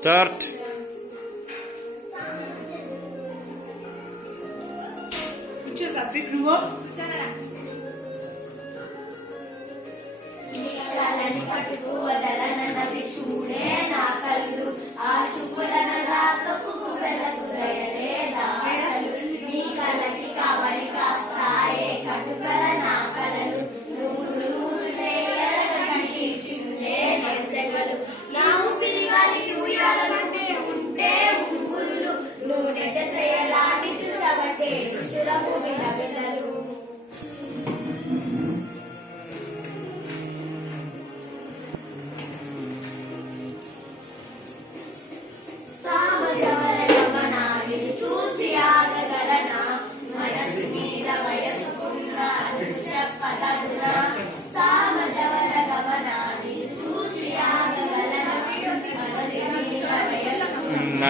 Start. పట్టుకు వదలనవి చూడే నా కళ్ళు ఆ చూపులన రాకకు వెళ్ళకు దయలేదా నీ కళ్ళకి కావలి కాస్తాయే కటుకల నా కలలు కంటి చిందే నెసెగలు నా ఊపిరి గాలికి ఉయ్యాలనుంటే ఉంటే ఊపులు నువ్వు నెట్టసేయలాంటి చూసబట్టే నిష్ఠుల భూమిల పిల్లలు చూసి ఆగగలనా మనసు మీద వయసుకున్న అదుపు చెప్పగలనా సామజవర గమనాన్ని చూసి ఆగగలనా మనసు మీద వయసుకున్న